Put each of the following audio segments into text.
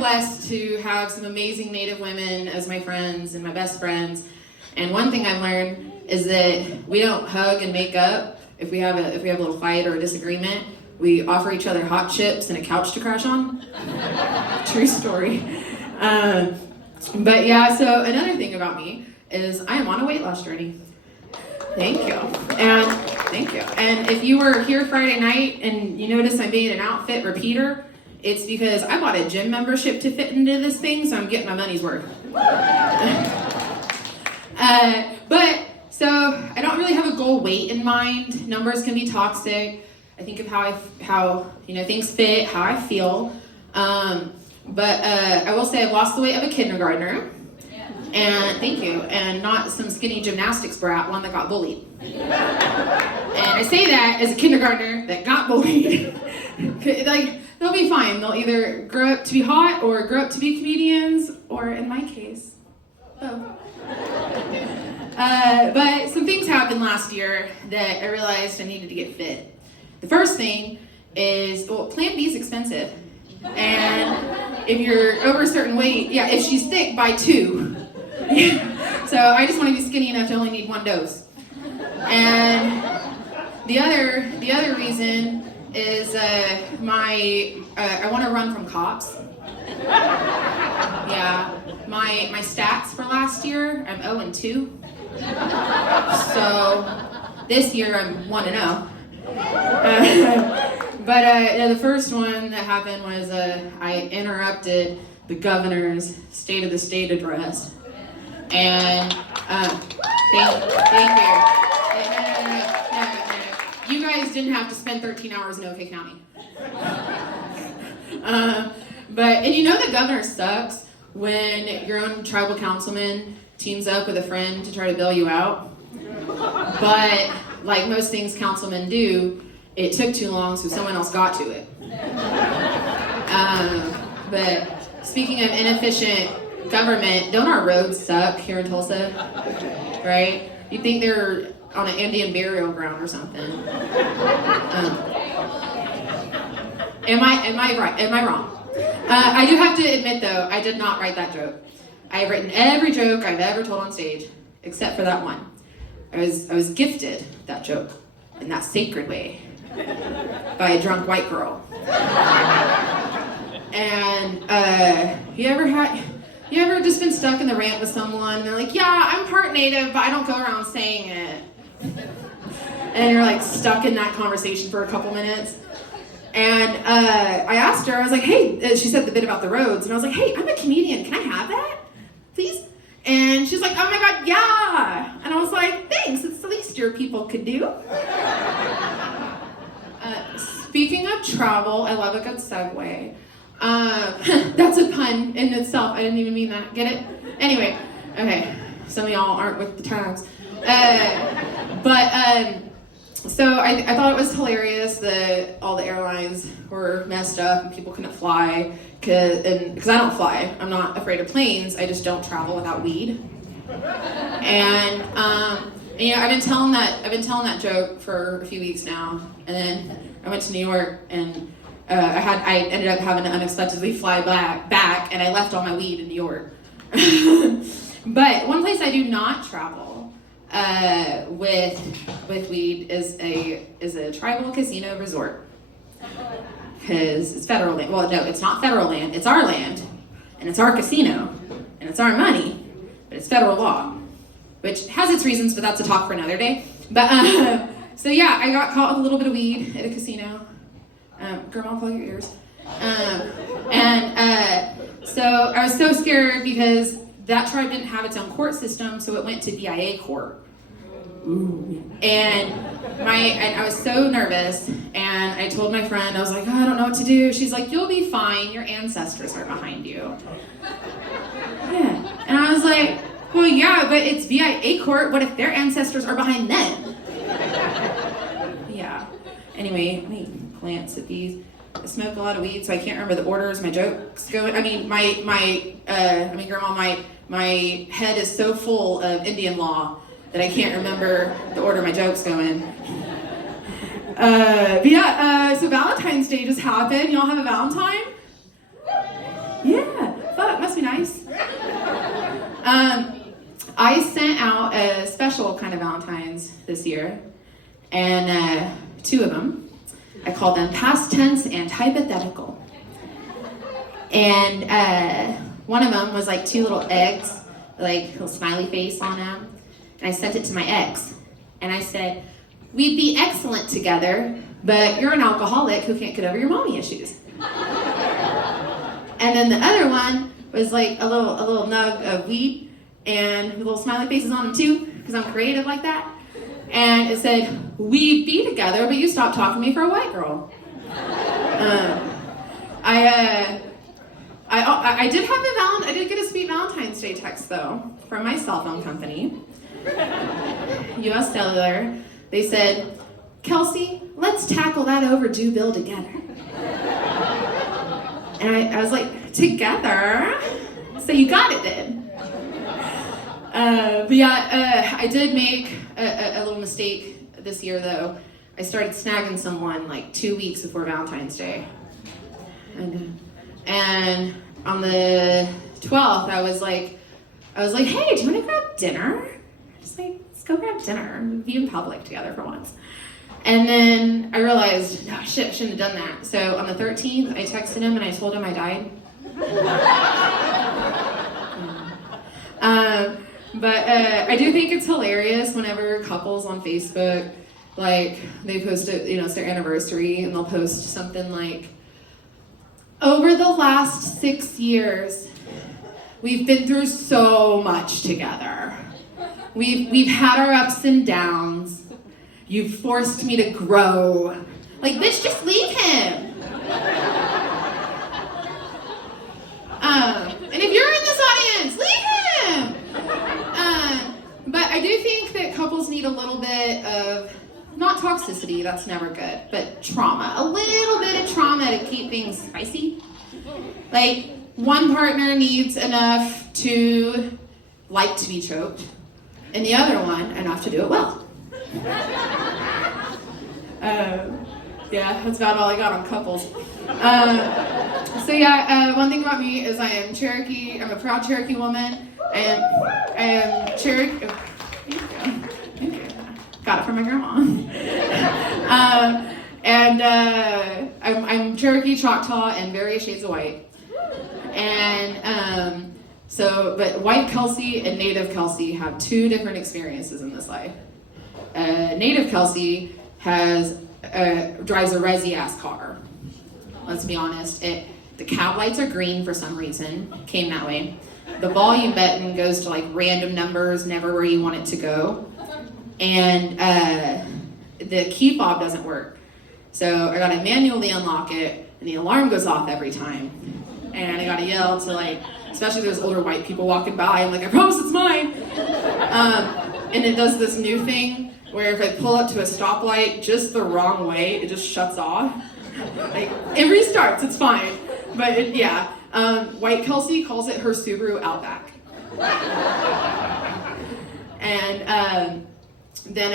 blessed to have some amazing Native women as my friends and my best friends. And one thing I've learned is that we don't hug and make up if we have a little fight or a disagreement. We offer each other hot chips and a couch to crash on. True story. But yeah, so another thing about me is I am on a weight loss journey. Thank you. And if you were here Friday night and you notice I made an outfit repeater, it's because I bought a gym membership to fit into this thing, so I'm getting my money's worth. But so I don't really have a goal weight in mind. Numbers can be toxic. I think of how things fit, how I feel. But I will say I've lost the weight of a kindergartner. And thank you. And not some skinny gymnastics brat, one that got bullied. And I say that as a kindergartner that got bullied. Like, they'll be fine. They'll either grow up to be hot or grow up to be comedians, or in my case, both. But some things happened last year that I realized I needed to get fit. The first thing is, Plan B is expensive. And if you're over a certain weight, if she's thick, buy 2. So I just want to be skinny enough to only need 1 dose. And the other reason is I want to run from cops. Yeah, my stats for last year, I'm 0-2. So this year I'm 1-0. But the first one that happened was I interrupted the governor's State of the State address. And thank you. No. You guys didn't have to spend 13 hours in OK County. But the governor sucks when your own tribal councilman teams up with a friend to try to bail you out. But like most things councilmen do, it took too long, so someone else got to it. But speaking of inefficient government, don't our roads suck here in Tulsa? Right? You'd think they're on an Indian burial ground or something. Am I right? Am I wrong? I do have to admit though, I did not write that joke. I have written every joke I've ever told on stage, except for that one. I was gifted that joke in that sacred way by a drunk white girl. And you ever just been stuck in the rant with someone and they're like, yeah, I'm part Native, but I don't go around saying it. And you're like stuck in that conversation for a couple minutes. And I asked her, I was like, hey, she said the bit about the roads, and I was like, hey, I'm a comedian, can I have that, please? And she's like, oh my God, yeah. And I was like, thanks, it's the least your people could do. Speaking of travel, I love a good segue. That's a pun in itself. I didn't even mean that. Get it? Anyway, okay. Some of y'all aren't with the times. So I thought it was hilarious that all the airlines were messed up and people couldn't fly. Because I don't fly. I'm not afraid of planes. I just don't travel without weed. And I've been telling that joke for a few weeks now. And then I went to New York and I ended up having to unexpectedly fly back, and I left all my weed in New York. But one place I do not travel with weed is a tribal casino resort, because it's federal land. Well, no, it's not federal land. It's our land, and it's our casino, and it's our money, but it's federal law, which has its reasons, but that's a talk for another day. But so yeah, I got caught with a little bit of weed at a casino. Grandma, plug your ears. So I was so scared because that tribe didn't have its own court system, so it went to BIA court. Ooh. And I was so nervous, and I told my friend, I was like, oh, I don't know what to do. She's like, you'll be fine. Your ancestors are behind you. Yeah. And I was like, well, yeah, but it's BIA court. What if their ancestors are behind them? Yeah. Anyway, let me glance at these. I smoke a lot of weed, so I can't remember the orders my jokes go in. Grandma, my head is so full of Indian law that I can't remember the order my jokes go in. So Valentine's Day just happened. Y'all have a Valentine? Yeah. I sent out a special kind of Valentine's this year, and 2 of them. I called them past tense and hypothetical. And one of them was like 2 little eggs, like a little smiley face on them. And I sent it to my ex. And I said, we'd be excellent together, but you're an alcoholic who can't get over your mommy issues. And then the other one was like a little nug of weed and little smiley faces on them too, because I'm creative like that. And it said, we'd be together, but you stopped talking to me for a white girl. I did get a sweet Valentine's Day text though from my cell phone company, US Cellular. They said, Kelsey, let's tackle that overdue bill together. And I was like, together? So you got it then. But yeah, I did make a little mistake this year though. I started snagging someone like 2 weeks before Valentine's Day. And on the 12th, I was like, hey, do you want to grab dinner? Just like, let's go grab dinner and be in public together for once. And then I realized, no, shit, I shouldn't have done that. So on the 13th, I texted him and I told him I died. But I do think it's hilarious whenever couples on Facebook, like, they post it, it's their anniversary, and they'll post something like, over the last 6 years, we've been through so much together. We've had our ups and downs. You've forced me to grow. Like, bitch, just leave him. And if you're in this audience, leave him. But I do think that couples need a little bit of, not toxicity, that's never good, but trauma. A little bit of trauma to keep things spicy. Like, one partner needs enough to like to be choked, and the other one enough to do it well. Yeah, that's about all I got on couples. So yeah, one thing about me is I am Cherokee. I'm a proud Cherokee woman. I am Cherokee. Oh, thank you. Got it from my grandma. I'm Cherokee, Choctaw, and various shades of white. And but white Kelsey and native Kelsey have 2 different experiences in this life. Native Kelsey drives a resi-ass car. Let's be honest. The cab lights are green for some reason. Came that way. The volume button goes to like random numbers, never where you want it to go. And the key fob doesn't work. So I gotta manually unlock it, and the alarm goes off every time. And I gotta yell to, like, especially those older white people walking by, I'm like, I promise it's mine. And it does this new thing where if I pull up to a stoplight just the wrong way, it just shuts off. Like, it restarts, it's fine. But white Kelsey calls it her Subaru Outback. And then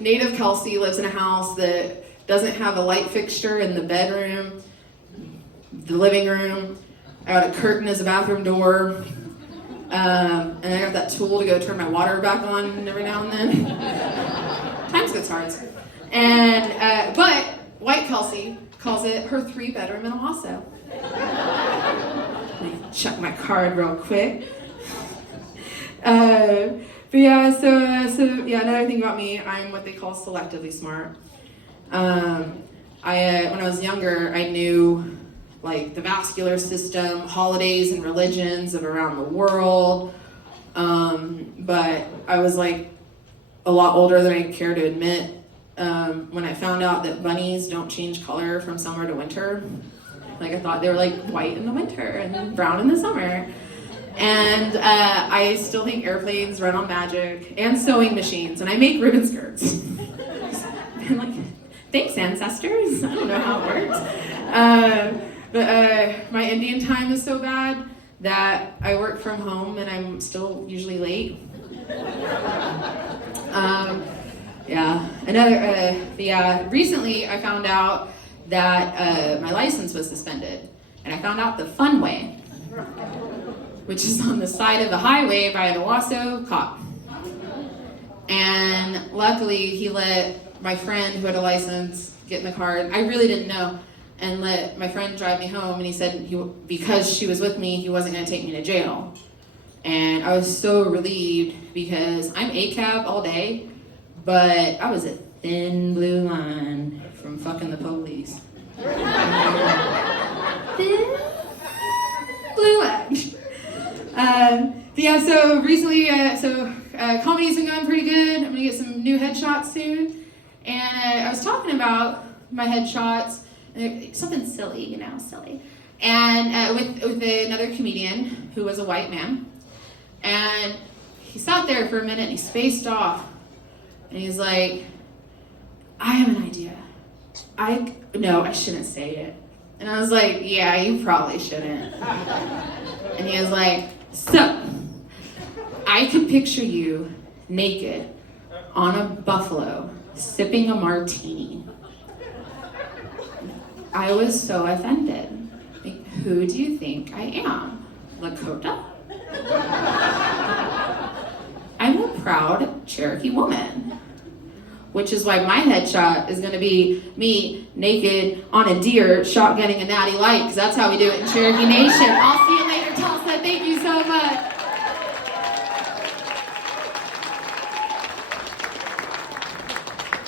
native Kelsey lives in a house that doesn't have a light fixture in the bedroom, the living room. I got a curtain as a bathroom door. And I got that tool to go turn my water back on every now and then. Times gets hard. And, but white Kelsey calls it her 3-bedroom in Owasso. Let me check my card real quick. But yeah, so another thing about me, I'm what they call selectively smart. When I was younger, I knew like the vascular system, holidays and religions of around the world. But I was like a lot older than I care to admit when I found out that bunnies don't change color from summer to winter. Like, I thought they were like white in the winter and brown in the summer. And I still think airplanes run on magic and sewing machines, and I make ribbon skirts. I'm like, thanks, ancestors. I don't know how it works. But my Indian time is so bad that I work from home and I'm still usually late. Recently I found out that my license was suspended, and I found out the fun way. which is on the side of the highway by an Owasso cop. And luckily, he let my friend who had a license get in the car, and I really didn't know, and let my friend drive me home, and he said because she was with me, he wasn't going to take me to jail. And I was so relieved because I'm ACAB all day, but I was a thin blue line from fucking the police. Thin blue line. Yeah, so recently, comedy's been going pretty good. I'm gonna get some new headshots soon. And I was talking about my headshots, something silly, silly. And with another comedian who was a white man. And he sat there for a minute and he spaced off. And he's like, I have an idea. No, I shouldn't say it. And I was like, yeah, you probably shouldn't. And he was like, so, I could picture you naked on a buffalo, sipping a martini. I was so offended. Like, who do you think I am? Lakota? I'm a proud Cherokee woman. Which is why my headshot is going to be me naked on a deer shotgunning a natty light, because that's how we do it in Cherokee Nation. I'll see you later, Tulsa. Thank you so much.